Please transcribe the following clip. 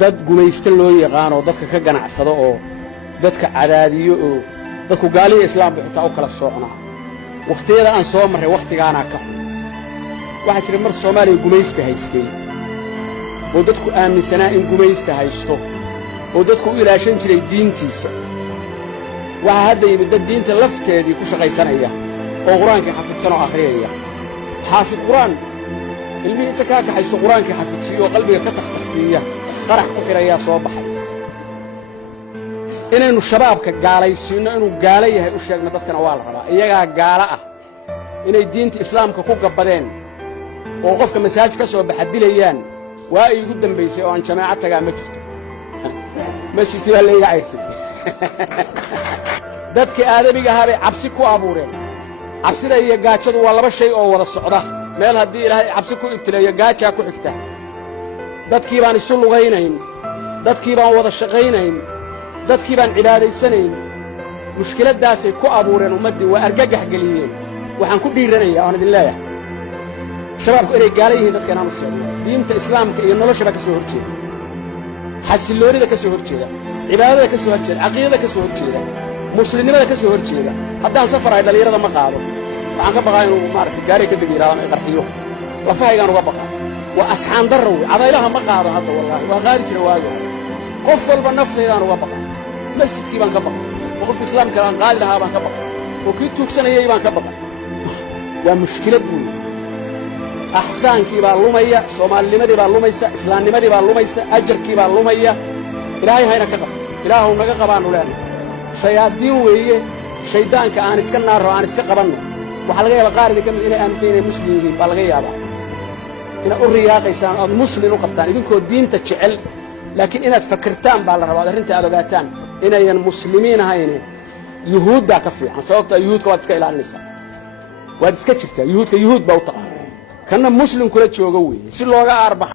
dad gumaysta loo yaqaan oo dadka ka ganacsado oo dadka cadaadiyo oo dadku gaaliga islaamka xitaa u kala soocnaa waqtiyada aan soo marray waqtigaana ka xun waxa jira mar Soomaaliya gumaysta haystay oo dadku aaminsanaa in gumaysta haysto oo dadku u ilaashan jiray diintiisa waxa hadda yimid dad diinta lafteedii ku shaqaysanaya oo quraanka xafidsan oo akhriyaya xaafid quraan ilmihi inta ka kaxayso quraanka xafidsiyo qalbiga ka takhtarsiiya qarax ku xiraya soo baxay inaynu shabaabka gaalaysiino inuu gaala yahay u sheegna dadkana waa la rabaa iyaga gaala ah inay diinta islaamka ku gabadeen oo qofka masaaj ka soo baxadilayaan waa ay ugu dambaysay oo aan jamaaca tagaa ma jirto masjidkii baa leeyahay aysan dadkii aadabiga ahaa bay cabsi ku abuureen cabsida iyo gaajadu waa laba shay oo wada socda meel haddii ilaahay cabsi ku ibtileeyo gaajaa ku xigta dadkii baan isu lugaynayn dadkii baan wada shaqaynayn dadkii baan cibaadaysanayn mushkiladdaasay ku abuureen ummaddii waa argagax geliyeen waxaan ku dhiiranayaa oon idin leeyahay shabaabku inay gaala yihiin dadka inaan u sheegno diinta islaamka iyo noloshaba ka soo hor jeeda xasilloonida ka soo hor jeeda cibaadada ka soo hor jeeda caqiidada ka soo hor jeeda muslimnimada ka soo hor jeeda haddaan safar ahay dhallinyarada ma qaado waxaan ka baqaa inuu maaragtay gaari ka degi yidhahdaan ay qarxiyo lafahaygaan uga baqaa waa asxaan darra wey cadaylaha ma qaado hadda wallaahi waa qaadi jira waago qof walba naftaydaan uga baqa masjidkii baan ka baqa oo qofka islaamka aan qaadi lahaa baan ka baqa oo kii tuugsanayay baan ka baqa waa mushkilad wey axsaankii baa lumaya soomaalinimadii baa lumaysa islaamnimadii baa lumaysa ajarkii baa lumaya ilaahay hayna ka qabto ilaahuw naga qabaannu leenahay shayaadiin weeye shayddaanka aan iska naarro aan iska qabanno waxaa laga yaabaa qaarida ka mid inay aaminsan inay muslim yihiin baa laga yaabaa inaad u riyaaqaysaan oad muslim u qabtaan idinkoo diinta jecel laakiin inaad fakirtaan baa la rabaa od arrinta aad ogaataan inayan muslimiin ahayne yuhuuddaa ka fiican sababtaa yuhuudka waad iska ilaalinaysaa waad iska jirtaa yuhuudka yuhuud baa u taqaan kanna muslim kula jooga weeye si looga aarbaxa